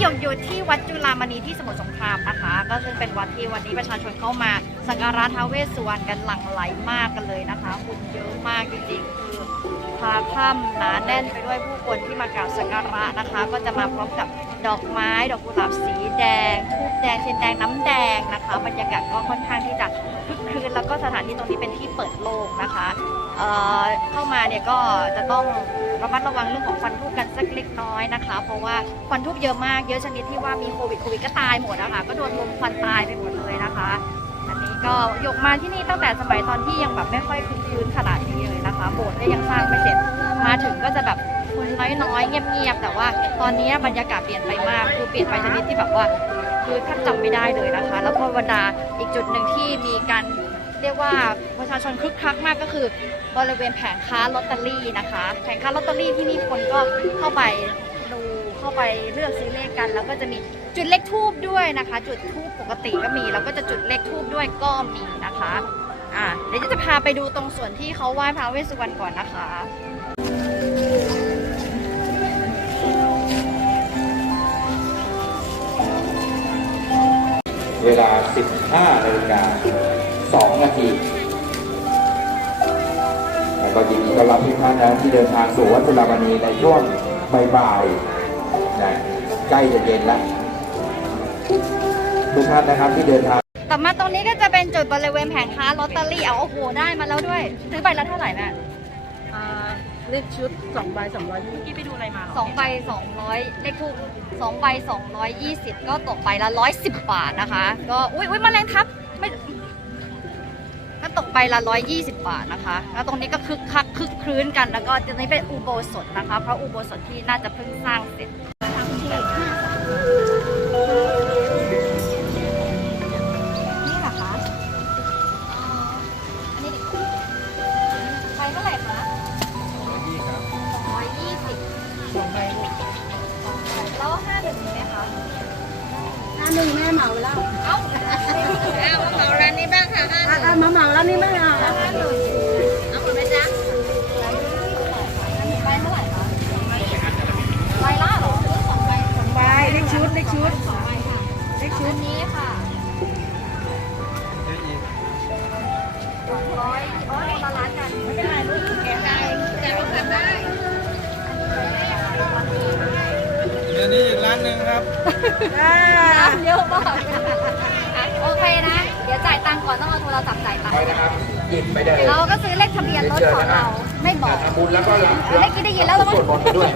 หยกอยู่ที่วัดจุฬามณีที่สมุทรสงครามนะคะ ก็ซึ่งเป็นวัดที่วันนี้ประชาชนเข้ามาสักการะท้าวเวสสุวรรณกันหลั่งไหลมากกันเลยนะคะคนเยอะมากจริงๆคือพาค่ำหนาแน่นไปด้วยผู้คนที่มากราบสักการะนะคะ ก็จะมาพร้อมกับดอกไม้ ดอกกุหลาบสีแดงทูบแดงเทียนแดงน้ำแดงนะคะบรรยากาศก็ค่อนข้างที่จะคึกคืนแล้วก็สถานที่ตรงนี้เป็นที่เปิดโล่งนะคะ เเข้ามาเนี่ยก็จะต้องระมัดระวังเรื่องของควันทูบกันสักเล็กน้อยนะคะ เพราะว่าควันทูบเยอะมากเยอะชนิดที่ว่ามีโควิดโควิดก็ตายหมดนะคะก็โดนลมควันตายไปหมดเลยนะคะ อันนี้ก็ยกมาที่นี่ตั้งแต่สมัยตอนที่ยังแบบไม่ค่อยคืนขนาดนี้เลยนะคะ โบสถ์ก็ยังสร้างไม่เสร็จมาถึงก็จะแบบคนน้อยๆเงียบๆแต่ว่าตอนนี้บรรยากาศเปลี่ยนไปมากคือเปลี่ยนไปชนิดที่แบบว่าคือแทบจำไม่ได้เลยนะคะ แล้วก็บรรดาอีกจุดหนึ่งที่มีการ เรียกว่าประชาชนคึกคักมากก็คือบริเวณแผงค้าลอตเตอรี่นะคะ แผงค้าลอตเตอรี่ที่นี่คนก็เข้าไปดูเข้าไปเลือกซื้อเลขกัน แล้วก็จะมีจุดเลขทูบด้วยนะคะ จุดทูบปกติก็มี แล้วก็จะจุดเลขทูบด้วยก็มีนะคะอ่าเดี๋ยวจะพาไปดูตรงส่วนที่เขาไหว้พระเวสสุวรรณก่อนนะคะเวลา 15นาฬิกา 2 นาที แล้วก็ยินดีต้อนรับทุกท่านนะที่เดินทางสู่วัดจุฬามณีในช่วงบ่ายๆนะใกล้จะเย็นแล้วทุกท่านนะครับที่เดินทางต่อมาตรงนี้ก็จะเป็นจุดบริเวณแผงค้าลอตเตอรี่เอาโอ้โหได้มาแล้วด้วย ซื้อใบละเท่าไหร่แม่อ่าเลขชุดสองใบสองร้อยยี่ที่ไปดูอะไรมาสองใบสองร้อยเลขทูกสองใบสองร้อยยี่สิบก็ตกใบละร้อยสิบบาทนะคะ ก็อุ้ยอุ้ยแมลงทับไม่ก็ ตกใบละร้อยยี่สิบบาทนะคะ แล้วตรงนี้ก็คึกคักคึกครื้นกัน แล้วก็ตรงนี้เป็นอุโบสถนะคะ เพราะอุโบสถที่น่าจะเพิ่งสร้างเสร็จนี่เหรอคะอ๋ออันนี้ดิใบเท่าไหร่คะสองร้อยยี่สิบสองใบลูกแล้วห้าหนึ่งมีไหมคะห้าหนึ่งแม่เหมาแล้ว เอ้า ชุดเลขชุดสองใบค่ะเลขชุอัดนี้ค่ะสองร้อยอ๋อคนละร้านกันไม่เป็นไรลูกแกได้แกลงกันได้เดี๋ยวนี้อีกร้านหนึ่งครับน้ำเยอะมากโอเคนะ เดี๋ยวจ่ายตังค์ก่อนต้องเอาโทรศัพท์จ่ายตังค์ไปนะครับหยิบไปเลยเราก็ซื้อเลขทะเบียนรถของเราไม่บอกบุญแล้วก็รับเลขกี้ได้ยินแล้วเรอมั้งสวดมนต์ไปด้วย